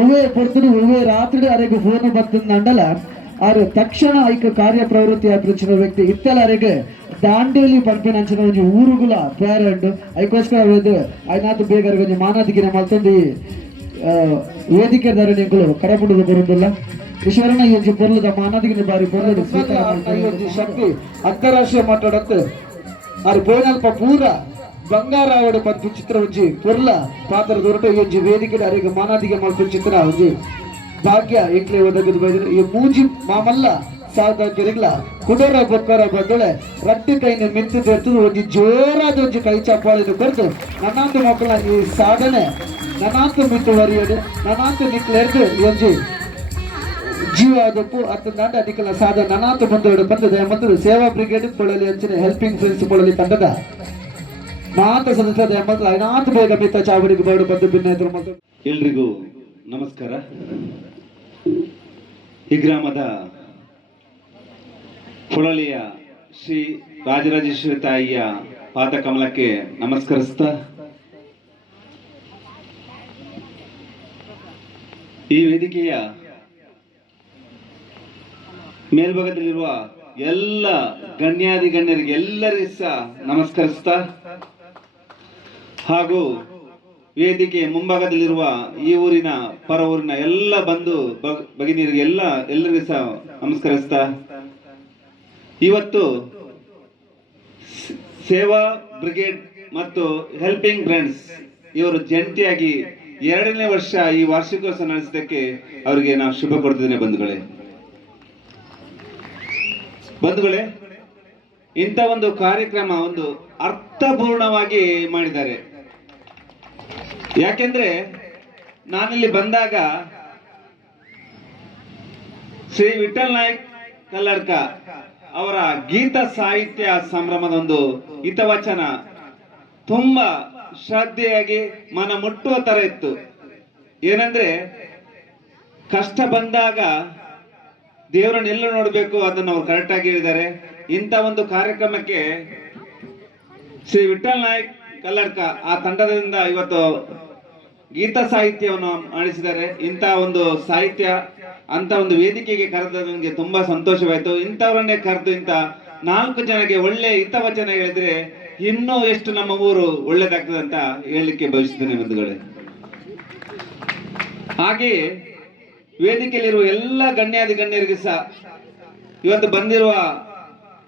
ఉవే పొడుతుడు ఉవే రాత్రి అరెగు ఫోన్ బతుందండల ఆరు తక్షణ ఐక కార్య ప్రవృత్తి ఆపించిన వ్యక్తి ఇత్తల ಅರೆಗೆ ದಾಂಡೇಲಿ ಪಂಪಿನಂಚಿನ ಒಂಜಿ ಊರುಗುಲ ಪೇರೆಂಟ್ ಐಕೋಸ್ಕರ ಐನಾತು ಬೇಗರ ಒಂಜಿ ಮಾನದಿಗಿನ ಮಲ್ತೊಂದು ವೇದಿಕೆ ದಾರ ನಿಂಕುಲು ಕಡಪುಂಡು ಬರುದಿಲ್ಲ ಈಶ್ವರನ ಈ ಒಂಜಿ ಪೊರ್ಲದ ಮಾನದಿಗಿನ ಬಾರಿ ಪೊರ್ಲಡು ಶಕ್ತಿ ಅಂತಾರಾಷ್ಟ್ರೀಯ ಮಾತಾಡತ್ತೆ ಆರು ಬೋನಲ್ಪ ಪೂರ ಬಂಗಾರಾವಡೆ ಪಂಪು ಚಿತ್ರ ಒಂಜಿ ಪೊರ್ಲ ಪಾತ್ರ ದೊರಟ ಒಂಜಿ ವೇದಿಕೆ ಅರೆಗೆ ಮಾನದಿಗೆ ಮಲ್ಪು ಚಿತ್ರ ಒಂಜಿ ಭಾಗ್ಯ ಎಂಕ್ಲೆ ಒದಗದು ಬೈದ್ರೆ ಈ ಮೂಜಿ ಮಾಮಲ್ಲ ಸಾಧಕರಿಗ್ಲ ಕುಡರ ಬೊಕ್ಕರ ಬದಳೆ ರಟ್ಟಿ ಕೈನ ಮಿತ್ತು ತೆರ್ತದು ಒಂಜಿ ಜೋರಾದ ಒಂಜಿ ಕೈ ಚಪ್ಪಾಳಿನ ಕೊರತು ನನ್ನಂತ ಮಕ್ಕಳ ಈ ಸಾಧನೆ ನನ್ನಂತ ಮಿತ್ತು ವರಿಯಡು ನನ್ನಂತ ನಿಕ್ಲೆರ್ದು ಒಂಜಿ ಜೀವ ಅದಪ್ಪು ಅತ್ತಂದಾಂಡ ನಿಕ್ಕಲ ಸಾಧನೆ ನನ್ನಂತ ಬಂದೋಡು ಬಂದದ ಮತ್ತು ಸೇವಾ ಬ್ರಿಗೇಡ್ ಕೊಳಲಿ ಅಂಚಿನ ಹೆಲ್ಪಿಂಗ್ ಫ್ರೆಂಡ್ಸ್ ಕೊಳಲಿ ತಂಡದ ಮಾತ ಸದಸ್ಯದ ಮತ್ತು ಐನಾತ್ ಬೇಗ ಮಿತ್ತ ಚಾವಡಿಗೆ ಬಾಡು ಬಂದು ಭಿನ್ನ ಮತ್ತು ಎಲ್ರಿಗೂ ನಮಸ್ಕಾರ. ಈ ಗ್ರಾಮದ ಹೊಳಲಿಯ ಶ್ರೀ ರಾಜರಾಜೇಶ್ವರಿ ತಾಯಿಯ ಪಾದ ಕಮಲಕ್ಕೆ ನಮಸ್ಕರಿಸ್ತಾ ಈ ವೇದಿಕೆಯ ಮೇಲ್ಭಾಗದಲ್ಲಿರುವ ಎಲ್ಲ ಗಣ್ಯಾದಿ ಗಣ್ಯರಿಗೆ ಎಲ್ಲರಿಗೂ ಸಹ ನಮಸ್ಕರಿಸ್ತಾ ಹಾಗೂ ವೇದಿಕೆ ಮುಂಭಾಗದಲ್ಲಿರುವ ಈ ಊರಿನ ಪರ ಊರಿನ ಎಲ್ಲ ಬಂಧು ಭಗಿನಿಯರಿಗೆ ಎಲ್ಲರಿಗೂ ಸಹ ನಮಸ್ಕರಿಸ್ತಾ ಇವತ್ತು ಸೇವಾ ಬ್ರಿಗೇಡ್ ಮತ್ತು ಹೆಲ್ಪಿಂಗ್ ಫ್ರೆಂಡ್ಸ್ ಇವರು ಜಂಟಿಯಾಗಿ 2ನೇ ವರ್ಷ ಈ ವಾರ್ಷಿಕೋತ್ಸವ ನಡೆಸಿದ್ದಕ್ಕೆ ಅವರಿಗೆ ನಾವು ಶುಭ ಕೊಡ್ತಿದ್ದೇನೆ. ಬಂಧುಗಳೇ ಇಂಥ ಒಂದು ಕಾರ್ಯಕ್ರಮ ಒಂದು ಅರ್ಥಪೂರ್ಣವಾಗಿ ಮಾಡಿದ್ದಾರೆ. ಯಾಕೆಂದ್ರೆ ನಾನಿಲ್ಲಿ ಬಂದಾಗ ಶ್ರೀ ವಿಠಲ್ ನಾಯ್ಕ್ ಕಲ್ಲಡ್ಕ ಅವರ ಗೀತ ಸಾಹಿತ್ಯ ಸಂಭ್ರಮದ ಒಂದು ಹಿತವಚನ ತುಂಬಾ ಶ್ರದ್ಧೆಯಾಗಿ ಮನ ಮುಟ್ಟುವ ತರ ಇತ್ತು. ಏನಂದ್ರೆ ಕಷ್ಟ ಬಂದಾಗ ದೇವರನ್ನೆಲ್ಲ ನೋಡ್ಬೇಕು ಅದನ್ನು ಅವ್ರು ಕರೆಕ್ಟ್ ಆಗಿ ಹೇಳಿದ್ದಾರೆ. ಇಂಥ ಒಂದು ಕಾರ್ಯಕ್ರಮಕ್ಕೆ ಶ್ರೀ ವಿಠಲ್ ನಾಯ್ಕ್ ಕಲ್ಲಡ್ಕ ಆ ತಂಡದಿಂದ ಇವತ್ತು ಗೀತ ಸಾಹಿತ್ಯವನ್ನು ಮಾಡಿಸಿದ್ದಾರೆ. ಇಂಥ ಒಂದು ಸಾಹಿತ್ಯ ಅಂತ ಒಂದು ವೇದಿಕೆಗೆ ಕರೆದ ನನಗೆ ತುಂಬಾ ಸಂತೋಷವಾಯಿತು. ಇಂಥವರನ್ನೇ ಕರೆದು ಇಂಥ 4 ಜನಕ್ಕೆ ಒಳ್ಳೆ ಹಿತವಚನ ಹೇಳಿದ್ರೆ ಇನ್ನೂ ಎಷ್ಟು ನಮ್ಮ ಊರು ಒಳ್ಳೇದಾಗ್ತದೆ ಅಂತ ಹೇಳಲಿಕ್ಕೆ ಬಯಸುತ್ತೇನೆ ಬಂಧುಗಳೇ. ಹಾಗೆಯೇ ವೇದಿಕೆಯಲ್ಲಿರುವ ಎಲ್ಲ ಗಣ್ಯಾದಿ ಗಣ್ಯರಿಗೆ ಸಹ ಇವತ್ತು ಬಂದಿರುವ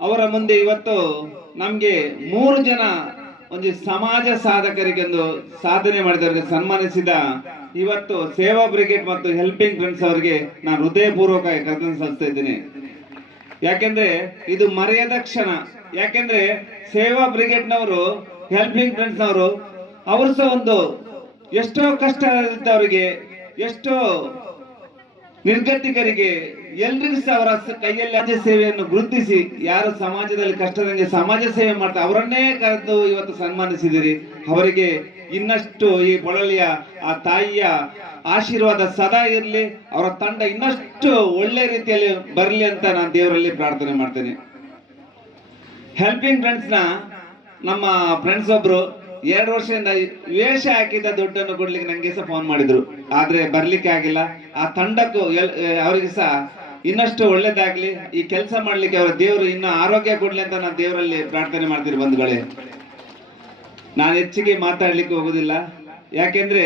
ಅವರ ಮುಂದೆ ಇವತ್ತು ನಮ್ಗೆ 3 ಜನ ಒಂದು ಸಮಾಜ ಸಾಧಕರಿಗೆಂದು ಸಾಧನೆ ಮಾಡಿದವರಿಗೆ ಸನ್ಮಾನಿಸಿದ ಇವತ್ತು ಸೇವಾ ಬ್ರಿಗೇಡ್ ಮತ್ತು ಹೆಲ್ಪಿಂಗ್ ಫ್ರೆಂಡ್ಸ್ ಅವರಿಗೆ ನಾನು ಹೃದಯಪೂರ್ವಕ ಕೃತಜ್ಞತೆ ಸಲ್ಲಿಸ್ತಾ ಇದ್ದೇನೆ. ಯಾಕೆಂದ್ರೆ ಇದು ಮರೆಯದ ಕ್ಷಣ. ಯಾಕೆಂದ್ರೆ ಸೇವಾ ಬ್ರಿಗೇಡ್ನವರು ಹೆಲ್ಪಿಂಗ್ ಫ್ರೆಂಡ್ಸ್ ನವರು ಅವರು ಸಹ ಒಂದು ಎಷ್ಟೋ ಕಷ್ಟ ಇದ್ದವರಿಗೆ ಎಷ್ಟೋ ನಿರ್ಗತಿಕರಿಗೆ ಎಲ್ರಿಗೂ ಸಹ ಅವರ ಕೈಯಲ್ಲಿ ಸಮಾಜ ಸೇವೆಯನ್ನು ಗುರುತಿಸಿ ಯಾರು ಸಮಾಜದಲ್ಲಿ ಕಷ್ಟದಂಗೆ ಸಮಾಜ ಸೇವೆ ಮಾಡ್ತಾರೆ ಅವರನ್ನೇ ಕರೆದು ಇವತ್ತು ಸನ್ಮಾನಿಸಿದಿರಿ. ಅವರಿಗೆ ಇನ್ನಷ್ಟು ಈ ಹೊಳಲಿಯ ಆ ತಾಯಿಯ ಆಶೀರ್ವಾದ ಸದಾ ಇರಲಿ, ಅವರ ತಂಡ ಇನ್ನಷ್ಟು ಒಳ್ಳೆ ರೀತಿಯಲ್ಲಿ ಬರಲಿ ಅಂತ ನಾನು ದೇವರಲ್ಲಿ ಪ್ರಾರ್ಥನೆ ಮಾಡ್ತೇನೆ. ಹೆಲ್ಪಿಂಗ್ ಫ್ರೆಂಡ್ಸ್ ನ ನಮ್ಮ ಫ್ರೆಂಡ್ಸ್ ಒಬ್ರು 2 ವರ್ಷದಿಂದ ವೇಷ ಹಾಕಿದ ದುಡ್ಡನ್ನು ಕೊಡ್ಲಿಕ್ಕೆ ನಂಗೆ ಸಹ ಫೋನ್ ಮಾಡಿದ್ರು. ಆದ್ರೆ ಬರ್ಲಿಕ್ಕೆ ಆಗಿಲ್ಲ. ಆ ತಂಡಕ್ಕೂ ಅವರಿಗೆ ಸಹ ಇನ್ನಷ್ಟು ಒಳ್ಳೇದಾಗ್ಲಿ, ಈ ಕೆಲಸ ಮಾಡ್ಲಿಕ್ಕೆ ಅವರ ದೇವರು ಇನ್ನು ಆರೋಗ್ಯ ಕೊಡ್ಲಿ ಅಂತ ನಾನು ದೇವರಲ್ಲಿ ಪ್ರಾರ್ಥನೆ ಮಾಡ್ತೀನಿ. ಬಂಧುಗಳೇ, ನಾನು ಹೆಚ್ಚಿಗೆ ಮಾತಾಡ್ಲಿಕ್ಕೆ ಹೋಗುದಿಲ್ಲ. ಯಾಕೆಂದ್ರೆ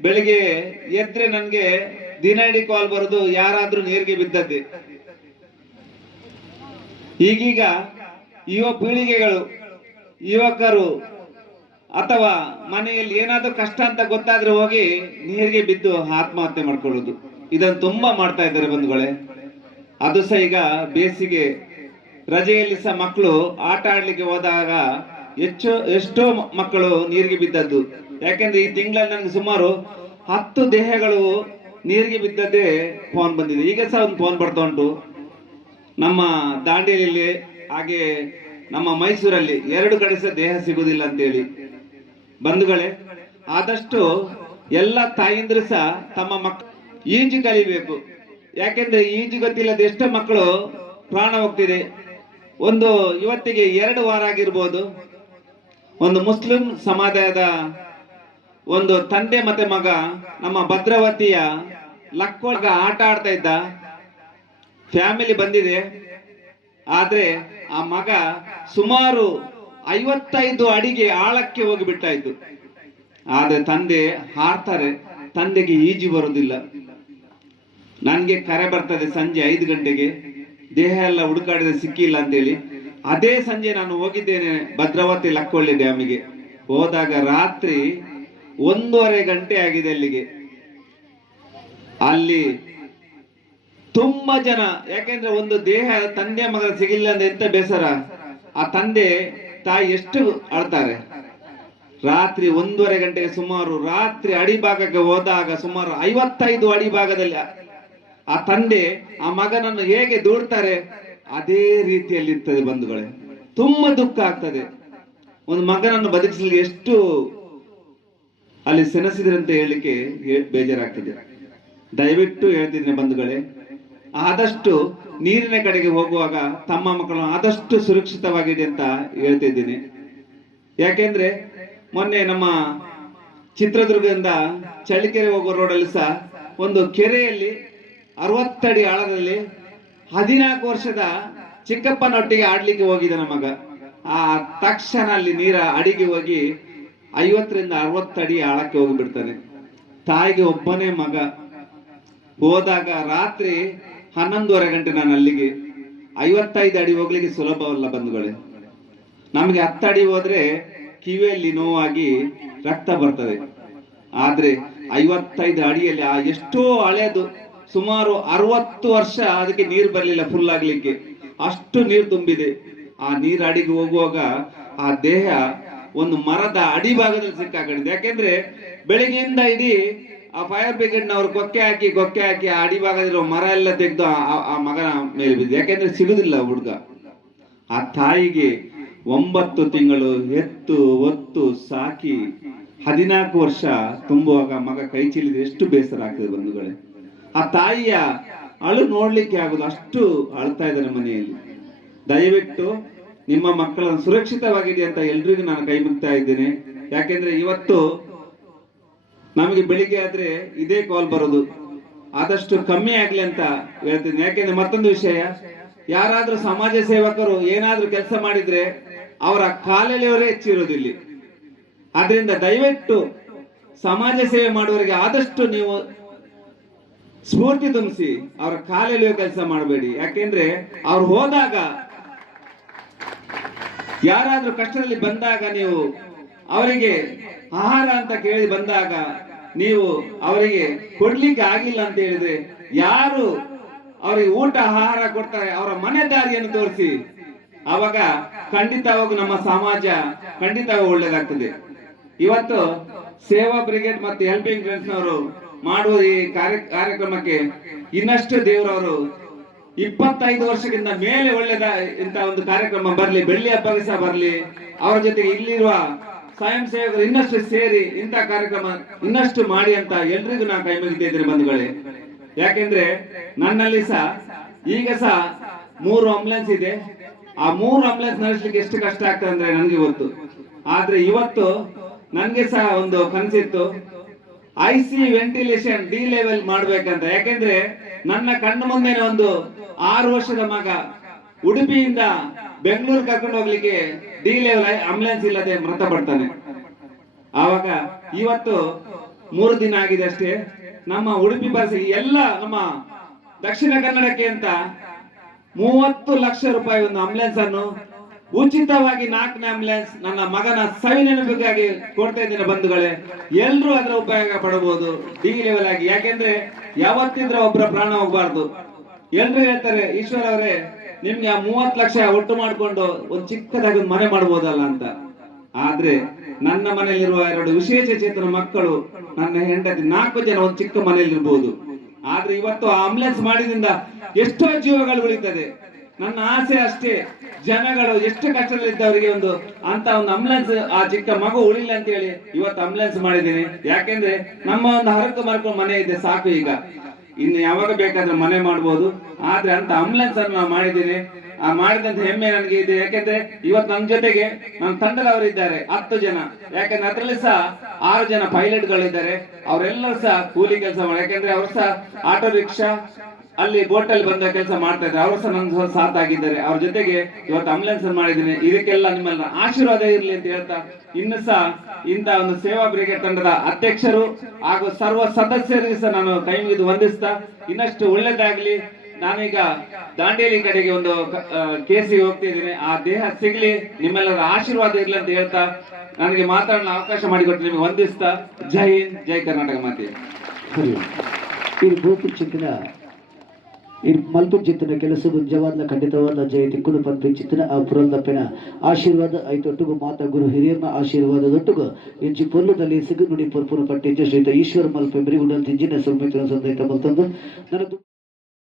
ಬೆಳಿಗ್ಗೆ ಎದ್ರೆ ನನ್ಗೆ ದಿನಡಿ ಕಾಲ್ ಬರೋದು ಯಾರಾದ್ರೂ ನೀರಿಗೆ ಬಿದ್ದದ್ದೇ. ಈಗೀಗ ಯುವ ಪೀಳಿಗೆಗಳು, ಯುವಕರು ಅಥವಾ ಮನೆಯಲ್ಲಿ ಏನಾದ್ರೂ ಕಷ್ಟ ಅಂತ ಗೊತ್ತಾದ್ರೆ ಹೋಗಿ ನೀರಿಗೆ ಬಿದ್ದು ಆತ್ಮಹತ್ಯೆ ಮಾಡ್ಕೊಳ್ಳೋದು, ಇದನ್ನು ತುಂಬಾ ಮಾಡ್ತಾ ಇದ್ದಾರೆ ಬಂಧುಗಳೇ. ಅದು ಸಹ ಈಗ ಬೇಸಿಗೆ ರಜೆಯಲ್ಲಿ ಸಹ ಮಕ್ಕಳು ಆಟ ಆಡ್ಲಿಕ್ಕೆ ಹೋದಾಗ ಎಷ್ಟೋ ಮಕ್ಕಳು ನೀರಿಗೆ ಬಿದ್ದದ್ದು. ಯಾಕೆಂದ್ರೆ ಈ ತಿಂಗಳಲ್ಲಿ ನನಗೆ ಸುಮಾರು 10 ದೇಹಗಳು ನೀರಿಗೆ ಬಿದ್ದದ್ದೇ ಫೋನ್ ಬಂದಿದೆ. ಈಗ ಸಹ ಒಂದು ಫೋನ್ ಬರ್ತಾ ಉಂಟು. ನಮ್ಮ ದಾಂಡೇಲಿಯಲ್ಲಿ ಹಾಗೆ ನಮ್ಮ ಮೈಸೂರಲ್ಲಿ 2 ಕಡೆ ಸಹ ದೇಹ ಸಿಗುದಿಲ್ಲ ಅಂತೇಳಿ. ಬಂಧುಗಳೇ, ಆದಷ್ಟು ಎಲ್ಲ ತಾಯಿಂದ್ರು ಸಹ ತಮ್ಮ ಮಕ್ಕಳು ಈಜು ಕಲಿಬೇಕು. ಯಾಕೆಂದ್ರೆ ಈಜು ಗೊತ್ತಿಲ್ಲದ ಎಷ್ಟೋ ಮಕ್ಕಳು ಪ್ರಾಣ ಹೋಗ್ತಿದೆ. ಒಂದು ಇವತ್ತಿಗೆ 2 ವಾರ ಆಗಿರ್ಬೋದು, ಒಂದು ಮುಸ್ಲಿಂ ಸಮುದಾಯದ ಒಂದು ತಂದೆ ಮತ್ತೆ ಮಗ ನಮ್ಮ ಭದ್ರಾವತಿಯ ಲಕ್ಕೊಳಗ ಆಟ ಆಡ್ತಾ ಇದ್ದ. ಫ್ಯಾಮಿಲಿ ಬಂದಿದೆ, ಆದ್ರೆ ಆ ಮಗ ಸುಮಾರು 55 ಅಡಿಗೆ ಆಳಕ್ಕೆ ಹೋಗಿಬಿಟ್ಟಾಯ್ತು. ಆದ್ರೆ ತಂದೆ ಹಾರ್ತಾರೆ, ತಂದೆಗೆ ಈಜು ಬರುವುದಿಲ್ಲ. ನನ್ಗೆ ಕರೆ ಬರ್ತದೆ ಸಂಜೆ 5 ಗಂಟೆಗೆ, ದೇಹ ಎಲ್ಲ ಹುಡುಕಾಡಿದ ಸಿಕ್ಕಿಲ್ಲ ಅಂತೇಳಿ. ಅದೇ ಸಂಜೆ ನಾನು ಹೋಗಿದ್ದೇನೆ ಭದ್ರಾವತಿ ಲಕ್ಕೊಳ್ಳಿ ಡ್ಯಾಮಿಗೆ. ಹೋದಾಗ ರಾತ್ರಿ 1:30 ಗಂಟೆ ಆಗಿದೆ ಅಲ್ಲಿಗೆ. ಅಲ್ಲಿ ತುಂಬಾ ಜನ, ಯಾಕೆಂದ್ರೆ ಒಂದು ದೇಹ ತಂದೆ ಮಗನ ಸಿಗಿಲ್ಲ ಅಂದ್ರೆ ಎಂತ ಬೇಸರ. ಆ ತಂದೆ ತಾಯಿ ಎಷ್ಟು ಅಳ್ತಾರೆ. ರಾತ್ರಿ 1:30 ಗಂಟೆಗೆ ಸುಮಾರು ರಾತ್ರಿ ಅಡಿಭಾಗಕ್ಕೆ ಹೋದಾಗ ಸುಮಾರು 55 ಅಡಿಭಾಗದಲ್ಲಿ ಆ ತಂದೆ ಆ ಮಗನನ್ನು ಹೇಗೆ ದೂಡ್ತಾರೆ ಅದೇ ರೀತಿಯಲ್ಲಿ ಇರ್ತದೆ ಬಂಧುಗಳೇ. ತುಂಬಾ ದುಃಖ ಆಗ್ತದೆ. ಒಂದು ಮಗನನ್ನು ಬದುಕಿಸಲಿಕ್ಕೆ ಎಷ್ಟು ಅಲ್ಲಿ ಸೆಣಸಿದ್ರೆ ಅಂತ ಹೇಳಲಿಕ್ಕೆ ಬೇಜಾರಾಗ್ತದೆ. ದಯವಿಟ್ಟು ಹೇಳ್ತಿದ್ದೀನಿ ಬಂಧುಗಳೇ, ಆದಷ್ಟು ನೀರಿನ ಕಡೆಗೆ ಹೋಗುವಾಗ ತಮ್ಮ ಮಕ್ಕಳನ್ನು ಆದಷ್ಟು ಸುರಕ್ಷಿತವಾಗಿಡಿ ಅಂತ ಹೇಳ್ತಿದ್ದೀನಿ. ಯಾಕೆಂದ್ರೆ ಮೊನ್ನೆ ನಮ್ಮ ಚಿತ್ರದುರ್ಗದಿಂದ ಚಳ್ಳಕೆರೆ ಹೋಗೋ ರೋಡಲ್ಲಿ ಸಹ ಒಂದು ಕೆರೆಯಲ್ಲಿ 60 ಅಡಿ ಆಳದಲ್ಲಿ 14 ವರ್ಷದ ಚಿಕ್ಕಪ್ಪನೊಟ್ಟಿಗೆ ಆಡ್ಲಿಕ್ಕೆ ಹೋಗಿದ್ದಾನ ಮಗ. ಆ ತಕ್ಷಣ ಅಲ್ಲಿ ನೀರ ಅಡಿಗೆ ಹೋಗಿ 50 ರಿಂದ 60 ಅಡಿ ಆಳಕ್ಕೆ ಹೋಗಿಬಿಡ್ತಾನೆ. ತಾಯಿಗೆ ಒಬ್ಬನೇ ಮಗ. ಹೋದಾಗ ರಾತ್ರಿ 11:30 ಗಂಟೆ ನಾನು ಅಲ್ಲಿಗೆ. 55 ಅಡಿ ಹೋಗ್ಲಿಕ್ಕೆ ಸುಲಭವಲ್ಲ ಬಂಧುಗಳೇ. ನಮ್ಗೆ 10 ಅಡಿ ಹೋದ್ರೆ ಕಿವಿಯಲ್ಲಿ ನೋವಾಗಿ ರಕ್ತ ಬರ್ತದೆ. ಆದ್ರೆ 55 ಅಡಿಯಲ್ಲಿ ಆ ಎಷ್ಟೋ ಹಳೆಯದು, ಸುಮಾರು 60 ವರ್ಷ ಅದಕ್ಕೆ ನೀರು ಬರಲಿಲ್ಲ ಫುಲ್ ಆಗ್ಲಿಕ್ಕೆ, ಅಷ್ಟು ನೀರು ತುಂಬಿದೆ. ಆ ನೀರು ಅಡಿಗೆ ಹೋಗುವಾಗ ಆ ದೇಹ ಒಂದು ಮರದ ಅಡಿಭಾಗದಲ್ಲಿ ಸಿಕ್ಕಾಕೊಂಡಿದೆ. ಯಾಕೆಂದ್ರೆ ಬೆಳಿಗ್ಗೆಯಿಂದ ಇಡೀ ಆ ಫೈರ್ ಬ್ರಿಗೇಡ್ ನವರು ಕೊಕ್ಕೆ ಹಾಕಿ ಆ ಅಡಿಭಾಗದಿರೋ ಮರ ಎಲ್ಲ ತೆಗೆದು ಆ ಮಗನ ಮೇಲೆ ಬಿದ್ದಿದೆ. ಯಾಕೆಂದ್ರೆ ಸಿಗುದಿಲ್ಲ ಹುಡುಗ. ಆ ತಾಯಿಗೆ 9 ತಿಂಗಳು ಹೆತ್ತು ಹೊತ್ತು ಸಾಕಿ 14 ವರ್ಷ ತುಂಬುವಾಗ ಮಗ ಕೈ ಚೀಲಿದ್ರೆ ಎಷ್ಟು ಬೇಸರ ಆಗ್ತದೆ ಬಂಧುಗಳೇ. ಆ ತಾಯಿಯ ಅಳು ನೋಡ್ಲಿಕ್ಕೆ ಆಗುದು, ಅಷ್ಟು ಅಳ್ತಾ ಇದ್ದಾರೆ ಮನೆಯಲ್ಲಿ. ದಯವಿಟ್ಟು ನಿಮ್ಮ ಮಕ್ಕಳನ್ನು ಸುರಕ್ಷಿತವಾಗಿದೆ ಅಂತ ಎಲ್ರಿಗೂ ನಾನು ಕೈ ಮುಗ್ತಾ ಇದ್ದೇನೆ. ಯಾಕೆಂದ್ರೆ ಇವತ್ತು ನಮಗೆ ಬೆಳಿಗ್ಗೆ ಆದ್ರೆ ಇದೇ ಕಾಲ್ ಬರೋದು, ಆದಷ್ಟು ಕಮ್ಮಿ ಆಗ್ಲಿ ಅಂತ ಹೇಳ್ತೀನಿ. ಯಾಕೆಂದ್ರೆ ಮತ್ತೊಂದು ವಿಷಯ, ಯಾರಾದ್ರೂ ಸಮಾಜ ಸೇವಕರು ಏನಾದ್ರೂ ಕೆಲಸ ಮಾಡಿದ್ರೆ ಅವರ ಕಾಲೆಳೆಯವರೇ ಹೆಚ್ಚಿರೋದಿಲ್ಲ. ಆದ್ರಿಂದ ದಯವಿಟ್ಟು ಸಮಾಜ ಸೇವೆ ಮಾಡುವವರಿಗೆ ಆದಷ್ಟು ನೀವು ಸ್ಫೂರ್ತಿ ತುಂಬಿಸಿ ಅವರ ಕಾಲೆಳೆಯುವ ಕೆಲಸ ಮಾಡಬೇಡಿ. ಯಾಕೆಂದ್ರೆ ಅವ್ರು ಹೋದಾಗ, ಯಾರಾದ್ರೂ ಕಷ್ಟದಲ್ಲಿ ಬಂದಾಗ ನೀವು ಅವರಿಗೆ ಆಹಾರ ಅಂತ ಕೇಳಿ ಬಂದಾಗ ನೀವು ಅವರಿಗೆ ಕೊಡ್ಲಿಕ್ಕೆ ಆಗಿಲ್ಲ ಅಂತ ಹೇಳಿದ್ರೆ, ಯಾರು ಅವರಿಗೆ ಊಟ ಆಹಾರ ಕೊಡ್ತಾರೆ ಅವರ ಮನೆ ದಾರಿಯನ್ನು ತೋರಿಸಿ. ಆವಾಗ ಖಂಡಿತವಾಗೂ ನಮ್ಮ ಸಮಾಜ ಖಂಡಿತವಾಗಿ ಒಳ್ಳೇದಾಗ್ತದೆ. ಇವತ್ತು ಸೇವಾ ಬ್ರಿಗೇಡ್ ಮತ್ತು ಹೆಲ್ಪಿಂಗ್ ಫ್ರೆಂಡ್ಸ್ ನವರು ಮಾಡುವ ಈ ಕಾರ್ಯಕ್ರಮಕ್ಕೆ ಇನ್ನಷ್ಟು ದೇವರವರು 25 ವರ್ಷಕ್ಕಿಂತ ಮೇಲೆ ಒಳ್ಳೆದ ಇಂತ ಒಂದು ಕಾರ್ಯಕ್ರಮ ಬರ್ಲಿ, ಬೆಳ್ಳಿ ಹಬ್ಬಕ್ಕೆ ಸಹ ಬರ್ಲಿ. ಅವರ ಜೊತೆಗೆ ಇಲ್ಲಿರುವ ಸ್ವಯಂ ಸೇವಕರು ಇನ್ನಷ್ಟು ಸೇರಿ ಇಂತ ಕಾರ್ಯಕ್ರಮ ಇನ್ನಷ್ಟು ಮಾಡಿ ಅಂತ ಎಲ್ರಿಗೂ ನಾನು ಕೈ ಮುಗಿತಾ ಇದ್ದೇನೆ ಬಂಧುಗಳೇ. ಯಾಕೆಂದ್ರೆ ನನ್ನಲ್ಲಿ ಸಹ ಈಗ ಸಹ 3 ಆಂಬುಲೆನ್ಸ್ ಇದೆ. ಆ 3 ಆಂಬುಲೆನ್ಸ್ ನಡೆಸಲಿಕ್ಕೆ ಎಷ್ಟು ಕಷ್ಟ ಆಗ್ತದೆ ಅಂದ್ರೆ ನನ್ಗೆ ಗೊತ್ತು. ಆದ್ರೆ ಇವತ್ತು ನನ್ಗೆ ಸಹ ಒಂದು ಕನಸಿತ್ತು, IC ವೆಂಟಿಲೇಷನ್ ಡಿ ಲೆವೆಲ್ ಮಾಡ್ಬೇಕಂತ. ಯಾಕೆಂದ್ರೆ ನನ್ನ ಕಣ್ಣು ಮುಂದೆ ಒಂದು 6 ವರ್ಷದ ಮಗ ಉಡುಪಿಯಿಂದ ಬೆಂಗಳೂರು ಕರ್ಕೊಂಡು ಹೋಗ್ಲಿಕ್ಕೆ ಡಿ ಲೆವೆಲ್ ಆಂಬುಲೆನ್ಸ್ ಇಲ್ಲದೆ ಮೃತಪಡ್ತಾನೆ. ಆವಾಗ ಇವತ್ತು 3 ದಿನ ಆಗಿದೆ ಅಷ್ಟೇ. ನಮ್ಮ ಉಡುಪಿ ಬಸ್ ಎಲ್ಲ ನಮ್ಮ ದಕ್ಷಿಣ ಕನ್ನಡಕ್ಕೆ ಅಂತ 30 ಲಕ್ಷ ರೂಪಾಯಿ ಒಂದು ಆಂಬುಲೆನ್ಸ್ ಅನ್ನು ಉಚಿತವಾಗಿ 4ನೇ ಆಂಬುಲೆನ್ಸ್ ನನ್ನ ಮಗನ ಸವಿ ನೆನಪಿಗಾಗಿ ಕೊಡ್ತಾ ಇದ್ದೇನೆ ಬಂಧುಗಳೇ. ಎಲ್ರು ಅದರ ಉಪಯೋಗ ಪಡಬಹುದು ಡಿ ಲೆವೆಲ್ ಆಗಿ. ಯಾಕೆಂದ್ರೆ ಯಾವತ್ತಿದ್ರೆ ಒಬ್ಬರ ಪ್ರಾಣ ಹೋಗ್ಬಾರ್ದು. ಎಲ್ರು ಹೇಳ್ತಾರೆ, ಈಶ್ವರ್ ಅವರೇ ನಿಮ್ಗೆ ಆ 30 ಲಕ್ಷ ಒಟ್ಟು ಮಾಡ್ಕೊಂಡು ಒಂದು ಚಿಕ್ಕದಾಗಿ ಒಂದು ಮನೆ ಮಾಡ್ಬೋದಲ್ಲ ಅಂತ. ಆದ್ರೆ ನನ್ನ ಮನೆಯಲ್ಲಿರುವ 2 ವಿಶೇಷ ಚೇತನ ಮಕ್ಕಳು, ನನ್ನ ಹೆಂಡತಿ, 4 ಜನ ಒಂದು ಚಿಕ್ಕ ಮನೆಯಲ್ಲಿ ಇರ್ಬೋದು. ಆದ್ರೆ ಇವತ್ತು ಆಂಬುಲೆನ್ಸ್ ಮಾಡಿದ್ರಿಂದ ಎಷ್ಟೋ ಜೀವಗಳು ಉಳಿತದೆ. ನನ್ನ ಆಸೆ ಅಷ್ಟೇ, ಜನಗಳು ಎಷ್ಟು ಕಷ್ಟದಲ್ಲಿದ್ದವರಿಗೆ ಒಂದು ಅಂತ ಒಂದು ಆಂಬುಲೆನ್ಸ್, ಆ ಚಿಕ್ಕ ಮಗು ಉಳಿಲ್ಲ ಅಂತ ಹೇಳಿ ಇವತ್ತು ಆಂಬುಲೆನ್ಸ್ ಮಾಡಿದ್ದೀನಿ. ಯಾಕೆಂದ್ರೆ ನಮ್ಮ ಒಂದು ಹರಕು ಮರಕು ಮನೆ ಇದೆ ಸಾಕು. ಈಗ ಇನ್ನು ಯಾವಾಗ ಬೇಕಾದ್ರೆ ಮನೆ ಮಾಡ್ಬೋದು. ಆದ್ರೆ ಅಂತ ಆಂಬುಲೆನ್ಸ್ ಅನ್ನು ನಾವು ಮಾಡಿದ್ದೀನಿ. ಆ ಮಾಡಿದಂತ ಹೆಮ್ಮೆ ನನಗೆ ಇದೆ. ಯಾಕೆಂದ್ರೆ ಇವತ್ತು ನನ್ನ ಜೊತೆಗೆ ನನ್ನ ತಂಡದವರಿದ್ದಾರೆ 10 ಜನ. ಯಾಕಂದ್ರೆ ಅದರಲ್ಲಿ ಸಹ 6 ಜನ ಪೈಲಟ್ಗಳಿದ್ದಾರೆ. ಅವರೆಲ್ಲರೂ ಸಹ ಕೂಲಿ ಕೆಲಸ ಮಾಡಿ, ಯಾಕಂದ್ರೆ ಅವರು ಸಹ ಆಟೋ ರಿಕ್ಷಾ ಅಲ್ಲಿ ಬೋಟಲ್ಲಿ ಬಂದ ಕೆಲಸ ಮಾಡ್ತಾ ಇದ್ದಾರೆ. ಅವರು ಸಹ ನನ್ನ ಸಾಥ್ ಆಗಿದ್ದಾರೆ. ಅವ್ರ ಜೊತೆಗೆ ಇವತ್ತು ಆಂಬುಲೆನ್ಸ್ ಮಾಡಿದ್ದೀನಿ. ಇದಕ್ಕೆಲ್ಲ ನಿಮ್ಮೆಲ್ಲ ಆಶೀರ್ವಾದ ಇರಲಿ ಅಂತ ಹೇಳ್ತಾ, ಇನ್ನು ಸಹ ಇಂಥ ಒಂದು ಸೇವಾ ಬ್ರಿಗೇಡ್ ತಂಡದ ಅಧ್ಯಕ್ಷರು ಹಾಗೂ ಸರ್ವ ಸದಸ್ಯರಿಗೆ ಸಹ ನಾನು ಕೈ ಮುಗಿದು ವಂದಿಸ್ತಾ, ಇನ್ನಷ್ಟು ಒಳ್ಳೇದಾಗ್ಲಿ. ನಾನೀಗ ದಾಂಡೇಲಿ ಕಡೆಗೆ ಒಂದು ಕೇಸಿಗೆ ಹೋಗ್ತಿದ್ದೀನಿ. ಆ ದೇಹ ಸಿಗ್ಲಿ, ನಿಮ್ಮೆಲ್ಲರ ಆಶೀರ್ವಾದ ಇರ್ಲಿ ಅಂತ ಹೇಳ್ತಾ ನನಗೆ ಮಾತಾಡಲು ಅವಕಾಶ ಮಾಡಿಕೊಟ್ಟು ನಿಮಗೆ ವಂದಿಸ್ತಾ, ಜೈ ಹಿಂದ್, ಜೈ ಕರ್ನಾಟಕ ಮಾತೆ. ಇದು ಗೋಪಿ ಚಿಂತನ ಮಲ್ಪು ಚಿತ್ತನ ಕೆಲಸದ ಜವಾದ ಖಂಡಿತವಾದ ಜಯತಿ ಕುಲು ಪಂಪಿಂಚಿತ್ತಿನ ಆ ಪುರಂದಪ್ಪನ ಆಶೀರ್ವಾದ ಐತೊಟ್ಟಿಗೂ ಮಾತಾ ಗುರು ಹಿರಿಯರ ಆಶೀರ್ವಾದದೊಟ್ಟಿಗೂ ಇಂಚಿ ಪೊಲ್ಲದಲ್ಲಿ ಸಿಗು ನುಡಿ ಪುರ್ಪುರ ಪಟ್ಟಿಂಚ ಶ್ರೀತ ಈಶ್ವರ ಮಲ್ಪೆ ಮೆರಿಗುಡಲ್ ತಿಂಜಿನ ಸೌಮಿತ್ರ ಸಂದೈತ ಬಂತಂದು ನನ್ನ